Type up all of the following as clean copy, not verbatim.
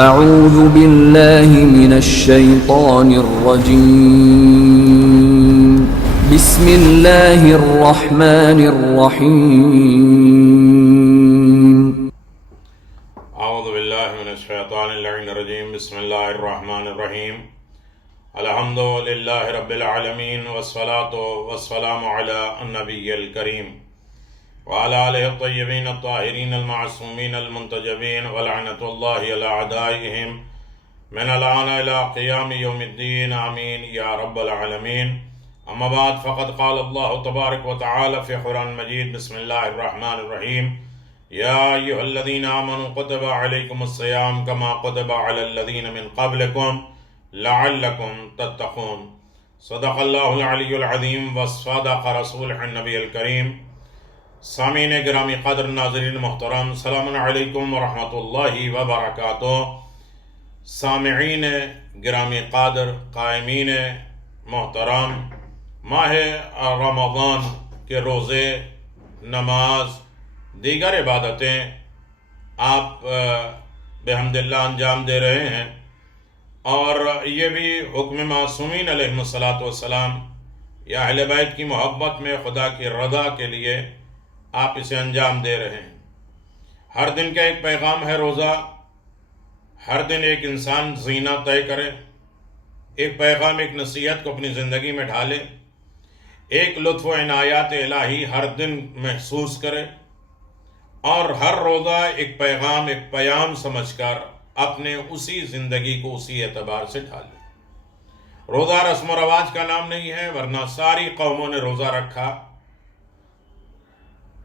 اعوذ باللہ من الشیطان الرجیم بسم اللہ الرحمن الرحیم اعوذ باللہ من الشیطان اللعین الرجیم بسم اللہ الرحمن الرحیم الحمد للہ رب العالمین والصلاة والسلام علی النبی الکریم وعلى آلہ الطیبین الطاہرین المعصومین المنتجبین ولعنۃ اللہ علی اعدائهم من الآن الى قیام یوم الدین آمین یا رب العالمین اما بعد فقد قال اللہ تبارک وتعالی فی قرآن مجید بسم اللہ الرحمن الرحیم یا ایھا الذین آمنوا کتب علیکم الصیام کما کتب علی الذین من قبلکم لعلکم تتقون صدق اللہ العلی العظیم وصدق رسولہ النبی الکریم سامعین گرامی قدر ناظرین محترم السلام علیکم ورحمۃ اللہ وبرکاتہ سامعین گرامی قدر قائمین محترم ماہ رمضان کے روزے نماز دیگر عبادتیں آپ بحمد اللہ انجام دے رہے ہیں اور یہ بھی حکم معصومین علیہم الصلاۃ والسلام یا اہل بیت کی محبت میں خدا کی رضا کے لیے آپ اسے انجام دے رہے ہیں۔ ہر دن کا ایک پیغام ہے روزہ، ہر دن ایک انسان زینہ طے کرے، ایک پیغام ایک نصیحت کو اپنی زندگی میں ڈھالے، ایک لطف و عنایات الہی ہر دن محسوس کرے اور ہر روزہ ایک پیغام ایک پیام سمجھ کر اپنے اسی زندگی کو اسی اعتبار سے ڈھالے۔ روزہ رسم و رواج کا نام نہیں ہے، ورنہ ساری قوموں نے روزہ رکھا۔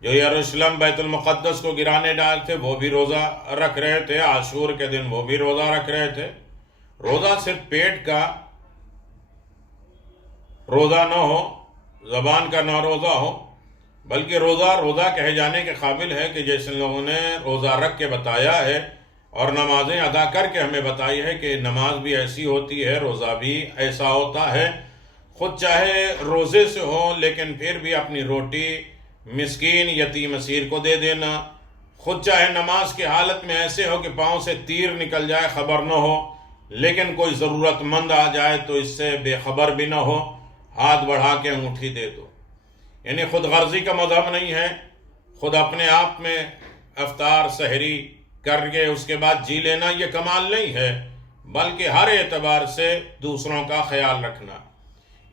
جو یروشلم بیت المقدس کو گرانے ڈال تھے وہ بھی روزہ رکھ رہے تھے، عاشور کے دن وہ بھی روزہ رکھ رہے تھے۔ روزہ صرف پیٹ کا روزہ نہ ہو، زبان کا نہ روزہ ہو، بلکہ روزہ کہے جانے کے قابل ہے کہ جیسے لوگوں نے روزہ رکھ کے بتایا ہے اور نمازیں ادا کر کے ہمیں بتائی ہے کہ نماز بھی ایسی ہوتی ہے، روزہ بھی ایسا ہوتا ہے۔ خود چاہے روزے سے ہو لیکن پھر بھی اپنی روٹی مسکین یتیم اسیر کو دے دینا، خود چاہے نماز کی حالت میں ایسے ہو کہ پاؤں سے تیر نکل جائے خبر نہ ہو، لیکن کوئی ضرورت مند آ جائے تو اس سے بے خبر بھی نہ ہو، ہاتھ بڑھا کے انگوٹھی دے دو۔ یعنی خود غرضی کا مذہب نہیں ہے، خود اپنے آپ میں افطار سحری کر کے اس کے بعد جی لینا یہ کمال نہیں ہے، بلکہ ہر اعتبار سے دوسروں کا خیال رکھنا۔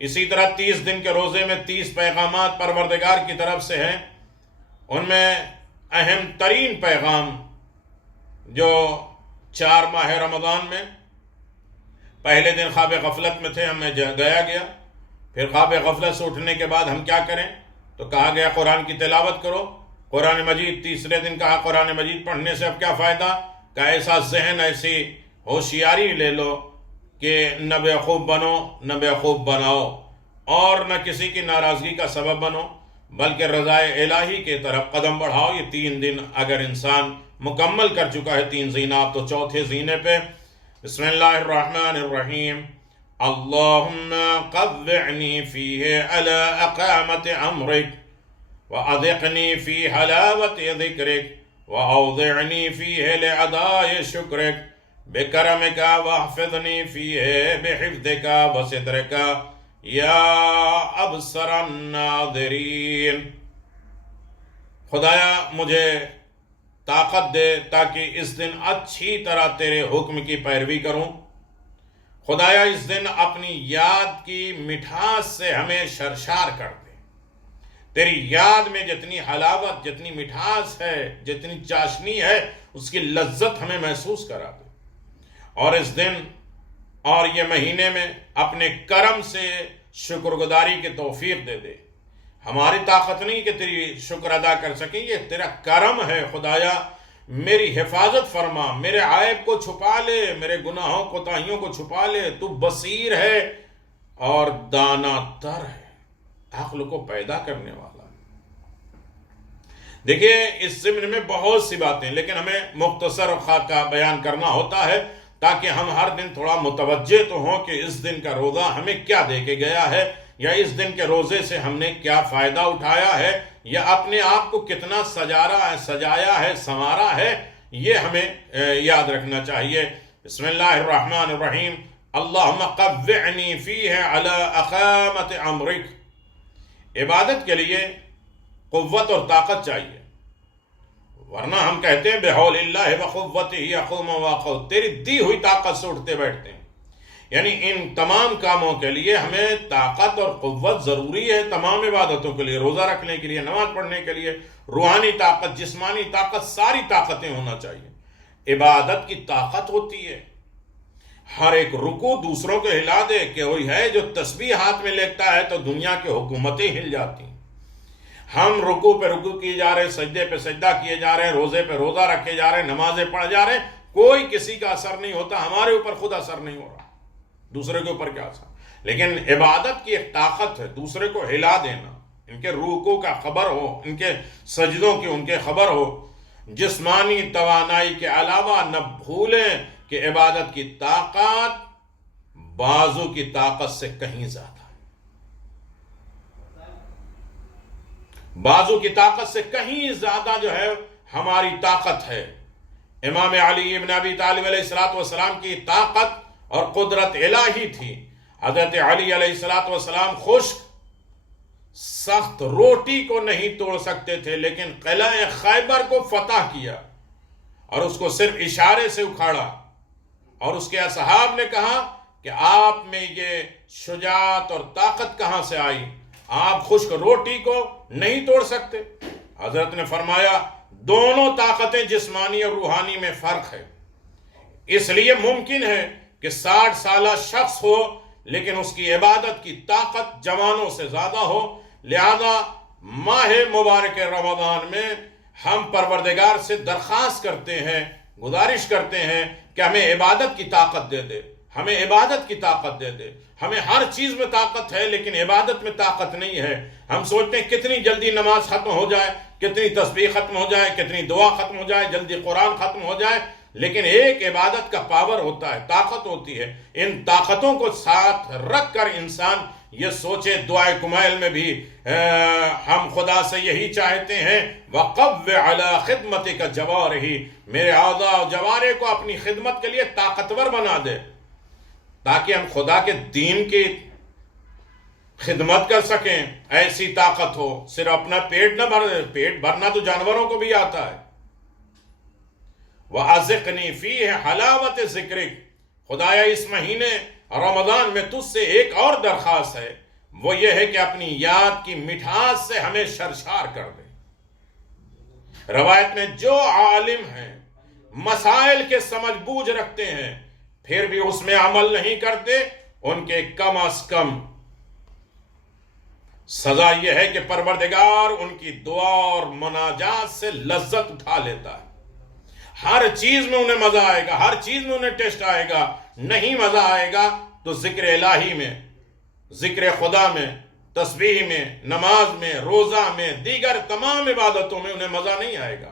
اسی طرح 30 دن کے روزے میں 30 پیغامات پروردگار کی طرف سے ہیں، ان میں اہم ترین پیغام جو 4 ماہ رمضان میں پہلے دن خواب غفلت میں تھے، ہمیں گیا، پھر خواب غفلت سے اٹھنے کے بعد ہم کیا کریں؟ تو کہا گیا قرآن کی تلاوت کرو، قرآن مجید۔ تیسرے دن کہا قرآن مجید پڑھنے سے اب کیا فائدہ؟ کہ ایسا ذہن، ایسی ہوشیاری لے لو کہ نہ بیوقوف بنو نہ بیوقوف بناؤ اور نہ کسی کی ناراضگی کا سبب بنو، بلکہ رضائے الہی کے طرف قدم بڑھاؤ۔ یہ 3 دن اگر انسان مکمل کر چکا ہے 3 زینہ، تو چوتھے زینے پہ بسم اللہ الرحمن الرحیم اللہم قوعنی فیہ علی اقامت امرک وَأَذِقْنِي فِي حَلَاوَةِ ذِكْرِكَ وَأَوْضِعْنِي فِيهِ لِأَدَاءِ شُكْرِكَ بِكَرَمِكَ وَاحْفِظْنِي فِيهِ بِحِفْظِكَ وَسِتْرِكَ يَا أَبْصَرَ النَّاظِرِينَ۔ خدایا مجھے طاقت دے تاکہ اس دن اچھی طرح تیرے حکم کی پیروی کروں۔ خدایا اس دن اپنی یاد کی مٹھاس سے ہمیں سرشار کر دے۔ تیری یاد میں جتنی حلاوت، جتنی مٹھاس ہے، جتنی چاشنی ہے، اس کی لذت ہمیں محسوس کرا دے، اور اس دن اور یہ مہینے میں اپنے کرم سے شکر گزاری کی توفیق دے دے۔ ہماری طاقت نہیں کہ تیری شکر ادا کر سکیں، یہ تیرا کرم ہے۔ خدایا میری حفاظت فرما، میرے عیب کو چھپا لے، میرے گناہوں کوتاہیوں کو چھپا لے۔ تو بصیر ہے اور دانا تر ہے، عقل کو پیدا کرنے والا۔ دیکھیے اس ضمن میں بہت سی باتیں، لیکن ہمیں مختصر خاکہ بیان کرنا ہوتا ہے تاکہ ہم ہر دن تھوڑا متوجہ تو ہوں کہ اس دن کا روزہ ہمیں کیا دے کے گیا ہے، یا اس دن کے روزے سے ہم نے کیا فائدہ اٹھایا ہے، یا اپنے آپ کو کتنا سجایا ہے، سنوارا ہے، یہ ہمیں یاد رکھنا چاہیے۔ بسم اللہ الرحمن الرحیم اللہم قوعنی فیہ علی اقامت امرک۔ عبادت کے لیے قوت اور طاقت چاہیے، ورنہ ہم کہتے ہیں بحول اللہ وقوتہ اقوم واقعود، تیری دی ہوئی طاقت سے اٹھتے بیٹھتے ہیں۔ یعنی ان تمام کاموں کے لیے ہمیں طاقت اور قوت ضروری ہے، تمام عبادتوں کے لیے، روزہ رکھنے کے لیے، نماز پڑھنے کے لیے، روحانی طاقت، جسمانی طاقت، ساری طاقتیں ہونا چاہیے۔ عبادت کی طاقت ہوتی ہے، ہر ایک رکوع دوسروں کو ہلا دے، کہ وہی ہے جو تسبیح ہاتھ میں لیتا ہے تو دنیا کی حکومتیں ہل جاتی ہیں۔ ہم رکوع پہ رکوع کیے جا رہے ہیں، سجدے پہ سجدہ کیے جا رہے ہیں، روزے پہ روزہ رکھے جا رہے ہیں، نمازیں پڑھ جا رہے ہیں، کوئی کسی کا اثر نہیں ہوتا، ہمارے اوپر خود اثر نہیں ہو رہا، دوسرے کے اوپر کیا اثر۔ لیکن عبادت کی ایک طاقت ہے دوسرے کو ہلا دینا، ان کے رکوع کا خبر ہو، ان کے سجدوں کی ان کے خبر ہو۔ جسمانی توانائی کے علاوہ نہ بھولیں کہ عبادت کی طاقت بازو کی طاقت سے کہیں زیادہ، بازو کی طاقت سے کہیں زیادہ جو ہے ہماری طاقت ہے۔ امام علی ابن ابی طالب علیہ السلام کی طاقت اور قدرت الہی تھی۔ حضرت علی علیہ السلام خشک سخت روٹی کو نہیں توڑ سکتے تھے، لیکن قلعہ خیبر کو فتح کیا اور اس کو صرف اشارے سے اکھاڑا، اور اس کے اصحاب نے کہا کہ آپ میں یہ شجاعت اور طاقت کہاں سے آئی، آپ خشک روٹی کو نہیں توڑ سکتے۔ حضرت نے فرمایا دونوں طاقتیں جسمانی اور روحانی میں فرق ہے، اس لیے ممکن ہے کہ 60 سالہ شخص ہو لیکن اس کی عبادت کی طاقت جوانوں سے زیادہ ہو۔ لہذا ماہ مبارک رمضان میں ہم پروردگار سے درخواست کرتے ہیں، گزارش کرتے ہیں کہ ہمیں عبادت کی طاقت دے دے، ہمیں عبادت کی طاقت دے دے۔ ہمیں ہر چیز میں طاقت ہے لیکن عبادت میں طاقت نہیں ہے۔ ہم سوچتے ہیں کتنی جلدی نماز ختم ہو جائے، کتنی تسبیح ختم ہو جائے، کتنی دعا ختم ہو جائے، جلدی قرآن ختم ہو جائے، لیکن ایک عبادت کا پاور ہوتا ہے، طاقت ہوتی ہے۔ ان طاقتوں کو ساتھ رکھ کر انسان یہ سوچے، دعائے کمیل میں بھی ہم خدا سے یہی چاہتے ہیں وَقَوِّ عَلَىٰ خِدْمَتِكَ جَوَارِحِ، میرے اعضاء و جوارح کو اپنی خدمت کے لیے طاقتور بنا دے، تاکہ ہم خدا کے دین کی خدمت کر سکیں۔ ایسی طاقت ہو، صرف اپنا پیٹ نہ بھر، پیٹ بھرنا تو جانوروں کو بھی آتا ہے۔ وَأَذِقْنِي فِيهِ حَلَاوَةَ ذِكْرِكَ، خدایا اس مہینے رمضان میں تجھ سے ایک اور درخواست ہے، وہ یہ ہے کہ اپنی یاد کی مٹھاس سے ہمیں سرشار کر دے۔ روایت میں جو عالم ہیں، مسائل کے سمجھ بوجھ رکھتے ہیں، پھر بھی اس میں عمل نہیں کرتے، ان کے کم از کم سزا یہ ہے کہ پروردگار ان کی دعا اور مناجات سے لذت اٹھا لیتا ہے۔ ہر چیز میں انہیں مزہ آئے گا، ہر چیز میں انہیں ٹیسٹ آئے گا۔ نہیں مزہ آئے گا تو ذکر الہی میں، ذکر خدا میں، تسبیح میں، نماز میں، روزہ میں، دیگر تمام عبادتوں میں انہیں مزہ نہیں آئے گا۔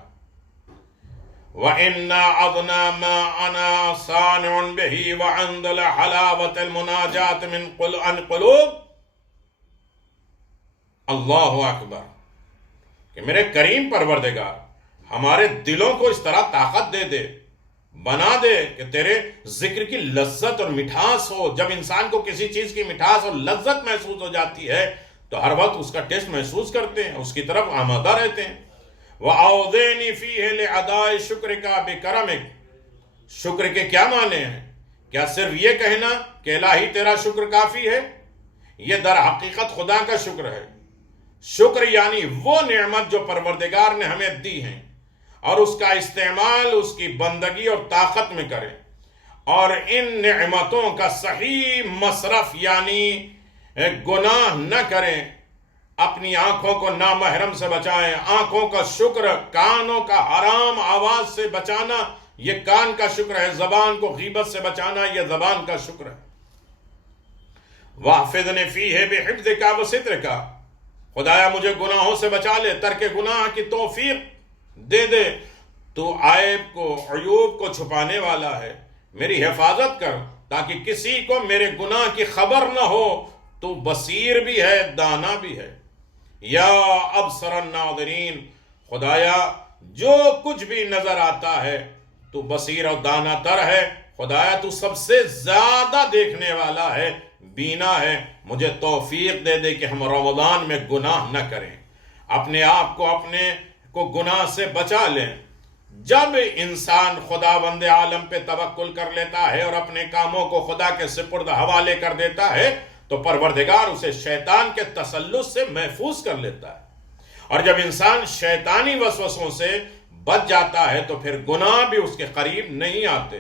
وَإِنَّا عَظْنَا مَا أَنَا صَانِعٌ بِهِ وَعَنْدَلَ حَلَاوَةَ الْمُنَاجَاتِ مِنْ قُلُوبٍ۔ اللہ اکبر، کہ میرے کریم پروردگار ہمارے دلوں کو اس طرح طاقت دے دے، بنا دے کہ تیرے ذکر کی لذت اور مٹھاس ہو۔ جب انسان کو کسی چیز کی مٹھاس اور لذت محسوس ہو جاتی ہے تو ہر وقت اس کا ٹیسٹ محسوس کرتے ہیں، اس کی طرف آمادہ رہتے ہیں۔ وَأَوْذِنِي فِيهِ لِأَدَاءِ شُكْرِكَ بِكَرَمِكَ، شکر کے کیا معنی ہیں؟ کیا صرف یہ کہنا کہ الہی تیرا شکر کافی ہے؟ یہ در حقیقت خدا کا شکر ہے۔ شکر یعنی وہ نعمت جو پروردگار نے ہمیں دی ہیں، اور اس کا استعمال اس کی بندگی اور طاقت میں کریں، اور ان نعمتوں کا صحیح مصرف یعنی گناہ نہ کریں، اپنی آنکھوں کو نامحرم سے بچائیں۔ آنکھوں کا شکر، کانوں کا حرام آواز سے بچانا یہ کان کا شکر ہے، زبان کو غیبت سے بچانا یہ زبان کا شکر ہے۔ وَاحْفِظْنِي فِيهِ بِحِفْظِكَ وَسِتْرِكَ، خدایا مجھے گناہوں سے بچا لے، ترک گناہ کی توفیق دے دے، تو عیب کو، عیوب کو چھپانے والا ہے، میری حفاظت کر تاکہ کسی کو میرے گناہ کی خبر نہ ہو، تو بصیر بھی ہے، دانا بھی ہے۔ یا ابصر الناظرین، خدایا جو کچھ بھی نظر آتا ہے تو بصیر اور دانا تر ہے، خدایا تو سب سے زیادہ دیکھنے والا ہے، بینا ہے، مجھے توفیق دے دے کہ ہم رمضان میں گناہ نہ کریں، اپنے آپ کو گناہ سے بچا لیں۔ جب انسان خداوند عالم پہ توکل کر لیتا ہے اور اپنے کاموں کو خدا کے سپرد حوالے کر دیتا ہے تو پروردگار اسے شیطان کے تسلط سے محفوظ کر لیتا ہے، اور جب انسان شیطانی وسوسوں سے بچ جاتا ہے تو پھر گناہ بھی اس کے قریب نہیں آتے۔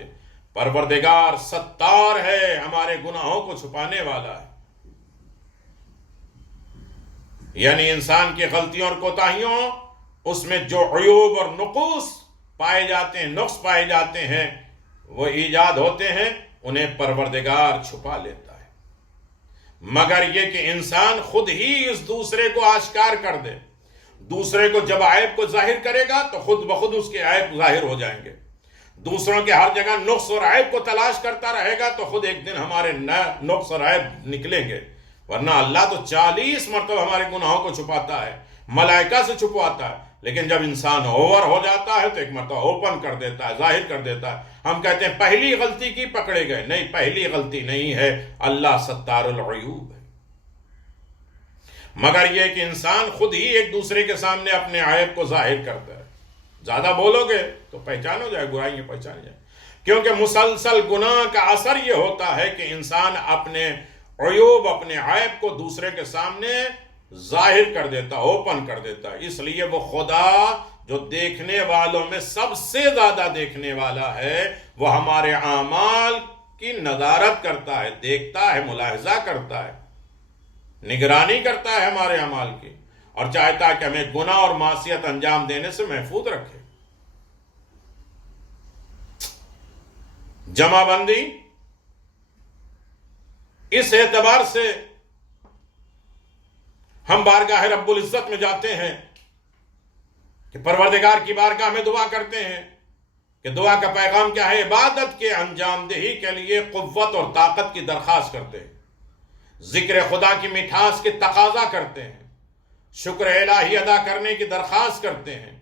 پروردگار ستار ہے، ہمارے گناہوں کو چھپانے والا ہے۔ یعنی انسان کی غلطیوں اور کوتاہیوں، اس میں جو عیوب اور نقص پائے جاتے ہیں، نقص پائے جاتے ہیں، وہ ایجاد ہوتے ہیں، انہیں پروردگار چھپا لیتا ہے، مگر یہ کہ انسان خود ہی اس دوسرے کو آشکار کر دے۔ دوسرے کو جب عیب کو ظاہر کرے گا تو خود بخود اس کے عیب ظاہر ہو جائیں گے۔ دوسروں کے ہر جگہ نقص اور عیب کو تلاش کرتا رہے گا تو خود ایک دن ہمارے نقص اور عیب نکلیں گے۔ ورنہ اللہ تو 40 مرتبہ ہمارے گناہوں کو چھپاتا ہے، ملائکہ سے چھپواتا ہے، لیکن جب انسان اوور ہو جاتا ہے تو ایک مرتبہ اوپن کر دیتا ہے، ظاہر کر دیتا ہے۔ ہم کہتے ہیں پہلی غلطی کی پکڑے گئے، نہیں، پہلی غلطی نہیں ہے، اللہ ستار العیوب ہے۔ مگر یہ کہ انسان خود ہی ایک دوسرے کے سامنے اپنے عیب کو ظاہر کرتا ہے۔ زیادہ بولو گے تو پہچان ہو جائے، برائیاں پہچان جائے، کیونکہ مسلسل گناہ کا اثر یہ ہوتا ہے کہ انسان اپنے عیوب، اپنے عیب کو دوسرے کے سامنے ظاہر کر دیتا، اوپن کر دیتا ہے۔ اس لیے وہ خدا جو دیکھنے والوں میں سب سے زیادہ دیکھنے والا ہے، وہ ہمارے اعمال کی نظارت کرتا ہے، دیکھتا ہے، ملاحظہ کرتا ہے، نگرانی کرتا ہے ہمارے اعمال کی، اور چاہتا ہے کہ ہمیں گناہ اور معصیت انجام دینے سے محفوظ رکھے۔ جمع بندی اس اعتبار سے ہم بارگاہ رب العزت میں جاتے ہیں کہ پروردگار کی بارگاہ میں دعا کرتے ہیں کہ دعا کا پیغام کیا ہے؟ عبادت کے انجام دہی کے لیے قوت اور طاقت کی درخواست کرتے ہیں، ذکر خدا کی مٹھاس کی تقاضا کرتے ہیں، شکر الہی ادا کرنے کی درخواست کرتے ہیں،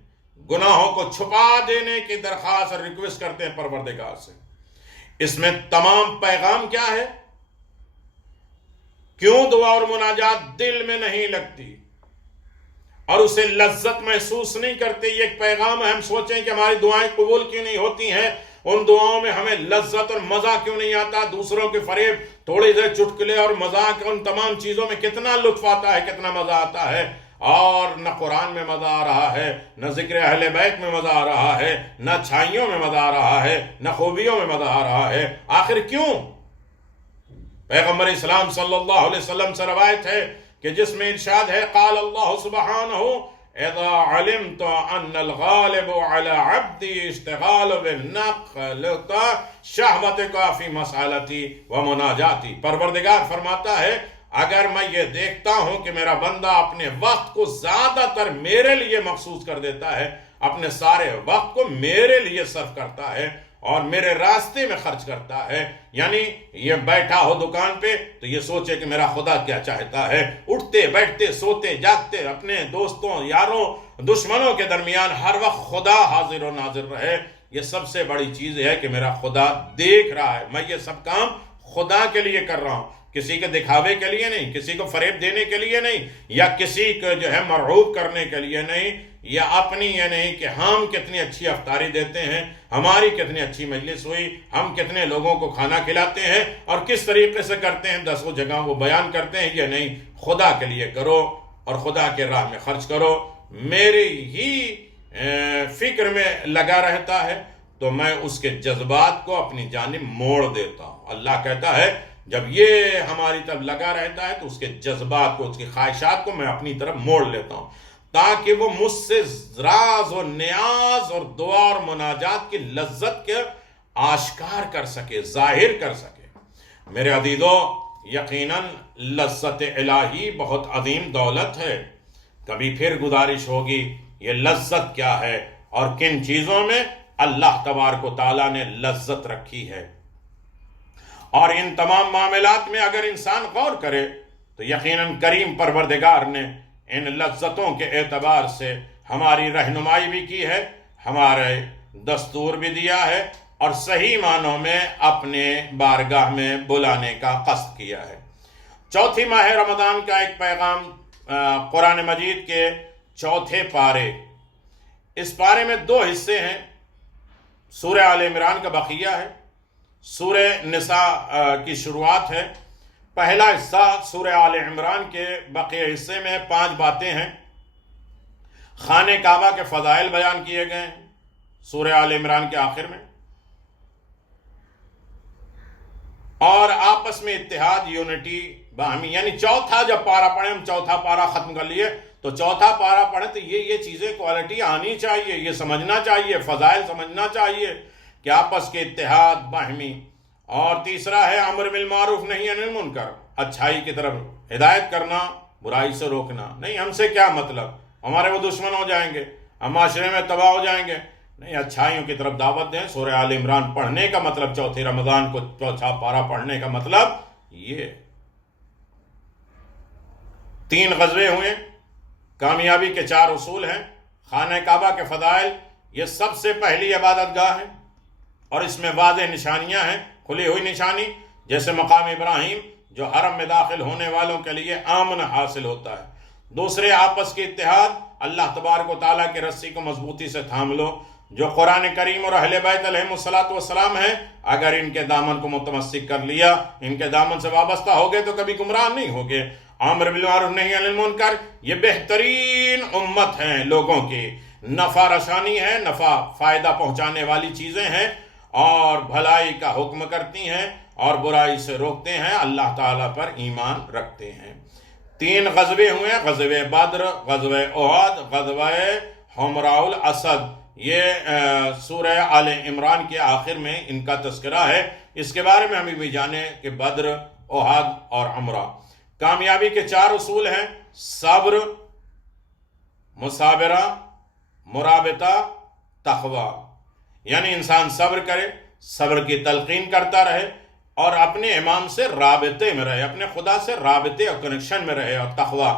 گناہوں کو چھپا دینے کی درخواست اور ریکویسٹ کرتے ہیں پروردگار سے۔ اس میں تمام پیغام کیا ہے؟ کیوں دعا اور مناجات دل میں نہیں لگتی اور اسے لذت محسوس نہیں کرتے؟ یہ ایک پیغام ہے۔ ہم سوچیں کہ ہماری دعائیں قبول کیوں نہیں ہوتی ہیں، ان دعاؤں میں ہمیں لذت اور مزہ کیوں نہیں آتا؟ دوسروں کے فریب، تھوڑے سے چٹکلے اور مذاق، ان تمام چیزوں میں کتنا لطف آتا ہے، کتنا مزہ آتا ہے، اور نہ قرآن میں مزہ آ رہا ہے، نہ ذکر اہل بیت میں مزہ آ رہا ہے، نہ چھائیوں میں مزہ آ رہا ہے، نہ خوبیوں میں مزہ آ رہا ہے۔ آخر کیوں؟ پیغمبر اسلام صلی اللہ علیہ وسلم سے روایت ہے کہ جس میں ارشاد ہے، قال اللہ سبحانہ اذا علمت ان الغالب على عبدی اشتغال بالنقل شہوتک فی مسالتی و مناجاتی۔ پروردگار فرماتا ہے اگر میں یہ دیکھتا ہوں کہ میرا بندہ اپنے وقت کو زیادہ تر میرے لیے مخصوص کر دیتا ہے، اپنے سارے وقت کو میرے لیے صرف کرتا ہے اور میرے راستے میں خرچ کرتا ہے، یعنی یہ بیٹھا ہو دکان پہ تو یہ سوچے کہ میرا خدا کیا چاہتا ہے، اٹھتے بیٹھتے سوتے جاگتے اپنے دوستوں، یاروں، دشمنوں کے درمیان ہر وقت خدا حاضر و ناظر رہے۔ یہ سب سے بڑی چیز ہے کہ میرا خدا دیکھ رہا ہے، میں یہ سب کام خدا کے لیے کر رہا ہوں، کسی کے دکھاوے کے لیے نہیں، کسی کو فریب دینے کے لیے نہیں، یا کسی کو جو ہے مرعوب کرنے کے لیے نہیں، یا اپنی یہ نہیں کہ ہم کتنی اچھی افطاری دیتے ہیں، ہماری کتنی اچھی مجلس ہوئی، ہم کتنے لوگوں کو کھانا کھلاتے ہیں اور کس طریقے سے کرتے ہیں، 10 جگہ وہ بیان کرتے ہیں۔ یہ نہیں، خدا کے لیے کرو اور خدا کے راہ میں خرچ کرو۔ میری ہی فکر میں لگا رہتا ہے تو میں اس کے جذبات کو اپنی جانب موڑ دیتا ہوں۔ اللہ کہتا ہے جب یہ ہماری طرف لگا رہتا ہے تو اس کے جذبات کو، اس کی خواہشات کو میں اپنی طرف موڑ لیتا ہوں تاکہ وہ مجھ سے راز و نیاز اور دعا اور مناجات کی لذت کے آشکار کر سکے، ظاہر کر سکے۔ میرے عزیزو، یقیناً لذت الہی بہت عظیم دولت ہے۔ کبھی پھر گزارش ہوگی یہ لذت کیا ہے اور کن چیزوں میں اللہ تبارک و تعالیٰ نے لذت رکھی ہے، اور ان تمام معاملات میں اگر انسان غور کرے تو یقیناً کریم پروردگار نے ان لذتوں کے اعتبار سے ہماری رہنمائی بھی کی ہے، ہمارے دستور بھی دیا ہے اور صحیح معنوں میں اپنے بارگاہ میں بلانے کا قصد کیا ہے۔ چوتھی ماہ رمضان کا ایک پیغام قرآن مجید کے چوتھے پارے، اس پارے میں دو حصے ہیں۔ سورہ آل عمران کا بقیہ ہے، سورہ نساء کی شروعات ہے۔ پہلا حصہ سورہ آل عمران کے بقیہ حصے میں 5 باتیں ہیں۔ خانہ کعبہ کے فضائل بیان کیے گئے ہیں سورہ آل عمران کے آخر میں، اور آپس میں اتحاد، یونٹی، باہمی، یعنی چوتھا جب پارہ پڑھیں، ہم چوتھا پارہ ختم کر لیے تو چوتھا پارہ پڑھیں تو یہ چیزیں کوالٹی آنی چاہیے، یہ سمجھنا چاہیے، فضائل سمجھنا چاہیے کہ آپس کے اتحاد، باہمی۔ اور تیسرا ہے امر بالمعروف نہی عن المنکر، اچھائی کی طرف ہدایت کرنا، برائی سے روکنا۔ نہیں، ہم سے کیا مطلب، ہمارے وہ دشمن ہو جائیں گے، ہم معاشرے میں تباہ ہو جائیں گے، نہیں، اچھائیوں کی طرف دعوت دیں۔ سورہ آل عمران پڑھنے کا مطلب، چوتھی رمضان کو چوتھا پارہ پڑھنے کا مطلب یہ۔ 3 غزوے ہوئے، کامیابی کے 4 اصول ہیں۔ خانہ کعبہ کے فضائل، یہ سب سے پہلی عبادت گاہ ہے اور اس میں واضح نشانیاں ہیں، کھلی ہوئی نشانی، جیسے مقام ابراہیم جو حرم میں داخل ہونے والوں کے لیے امن حاصل ہوتا ہے۔ دوسرے، آپس کے اتحاد، اللہ تبارک و تعالیٰ کی رسی کو مضبوطی سے تھام لو۔ جو قرآن کریم اور اہل بیت علیہم السلام ہیں، اگر ان کے دامن کو متمسک کر لیا، ان کے دامن سے وابستہ ہو گئے تو کبھی گمراہ نہیں ہوگے۔ امر بالمعروف نہی عن المنکر، یہ بہترین امت ہیں لوگوں کی، نفع رسانی ہے، نفع فائدہ پہنچانے والی چیزیں ہیں، اور بھلائی کا حکم کرتی ہیں اور برائی سے روکتے ہیں، اللہ تعالیٰ پر ایمان رکھتے ہیں۔ 3 غزوے ہوئے، غزوہ بدر، غزوہ احد، غزوہ حمراء الاسد، یہ سورہ آل عمران کے آخر میں ان کا تذکرہ ہے۔ اس کے بارے میں ہمیں بھی جانیں کہ بدر، احد اور حمراء۔ کامیابی کے 4 اصول ہیں: صبر، مثابرہ، مرابطہ، تقوی۔ یعنی انسان صبر کرے، صبر کی تلقین کرتا رہے اور اپنے امام سے رابطے میں رہے، اپنے خدا سے رابطے اور کنیکشن میں رہے۔ اور تقوی،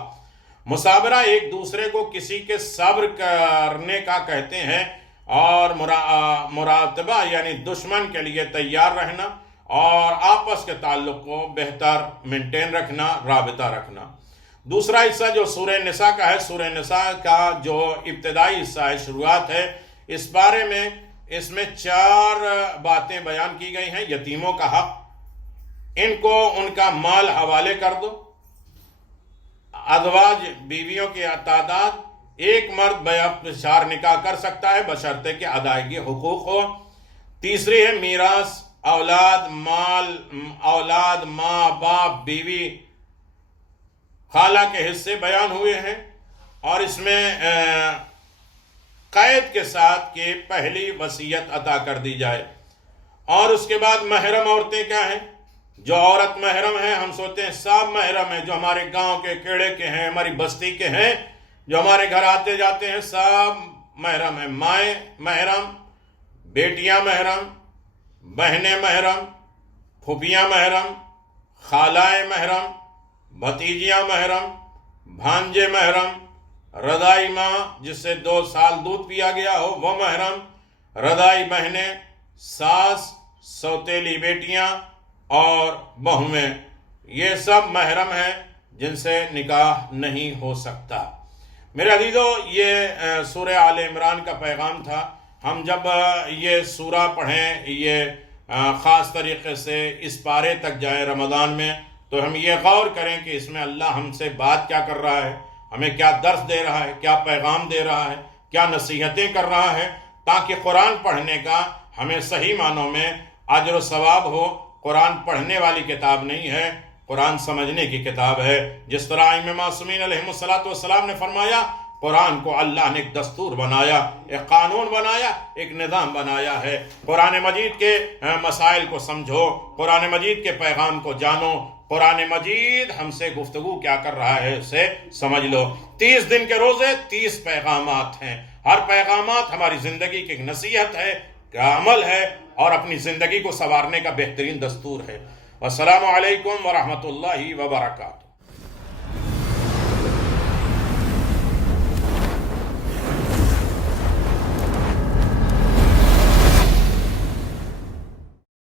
مثابرہ، ایک دوسرے کو کسی کے صبر کرنے کا کہتے ہیں، اور مراتبہ یعنی دشمن کے لیے تیار رہنا اور آپس کے تعلق کو بہتر مینٹین رکھنا، رابطہ رکھنا۔ دوسرا حصہ جو سورہ نساء کا ہے، سورہ نساء کا جو ابتدائی حصہ ہے، شروعات ہے، اس بارے میں اس میں 4 باتیں بیان کی گئی ہیں۔ یتیموں کا حق، ان کو ان کا مال حوالے کر دو۔ ازواج، بیویوں کی تعداد، ایک مرد بیک 4 نکاح کر سکتا ہے بشرطے کہ ادائیگی حقوق ہو۔ تیسری ہے میراث، اولاد، مال، اولاد، ماں باپ، بیوی، خالہ کے حصے بیان ہوئے ہیں، اور اس میں قید کے ساتھ کہ پہلی وصیت عطا کر دی جائے۔ اور اس کے بعد محرم عورتیں کیا ہیں؟ جو عورت محرم ہیں، ہم سوچتے ہیں سب محرم ہیں، جو ہمارے گاؤں کے کیڑے کے ہیں، ہماری بستی کے ہیں، جو ہمارے گھر آتے جاتے ہیں، سب محرم ہیں۔ مائیں محرم، بیٹیاں محرم، بہنیں محرم، پھوپھیاں محرم، خالائیں محرم، بھتیجیاں محرم، بھانجے محرم، رضائی ماں جس سے 2 سال دودھ پیا گیا ہو وہ محرم، رضائی بہنیں، ساس، سوتیلی بیٹیاں اور بہویں، یہ سب محرم ہیں جن سے نکاح نہیں ہو سکتا۔ میرے عزیزو، یہ سورہ آل عمران کا پیغام تھا۔ ہم جب یہ سورہ پڑھیں، یہ خاص طریقے سے اس پارے تک جائیں رمضان میں، تو ہم یہ غور کریں کہ اس میں اللہ ہم سے بات کیا کر رہا ہے، ہمیں کیا درس دے رہا ہے، کیا پیغام دے رہا ہے، کیا نصیحتیں کر رہا ہے، تاکہ قرآن پڑھنے کا ہمیں صحیح معنوں میں اجر و ثواب ہو۔ قرآن پڑھنے والی کتاب نہیں ہے، قرآن سمجھنے کی کتاب ہے۔ جس طرح ائمہ معصومین علیہم السلام نے فرمایا، قرآن کو اللہ نے ایک دستور بنایا، ایک قانون بنایا، ایک نظام بنایا ہے۔ قرآن مجید کے مسائل کو سمجھو، قرآن مجید کے پیغام کو جانو، قرآن مجید ہم سے گفتگو کیا کر رہا ہے اسے سمجھ لو۔ 30 دن کے روزے، 30 پیغامات ہیں۔ ہر پیغامات ہماری زندگی کی ایک نصیحت ہے، کا عمل ہے، اور اپنی زندگی کو سنوارنے کا بہترین دستور ہے۔ والسلام علیکم ورحمۃ اللہ وبرکاتہ۔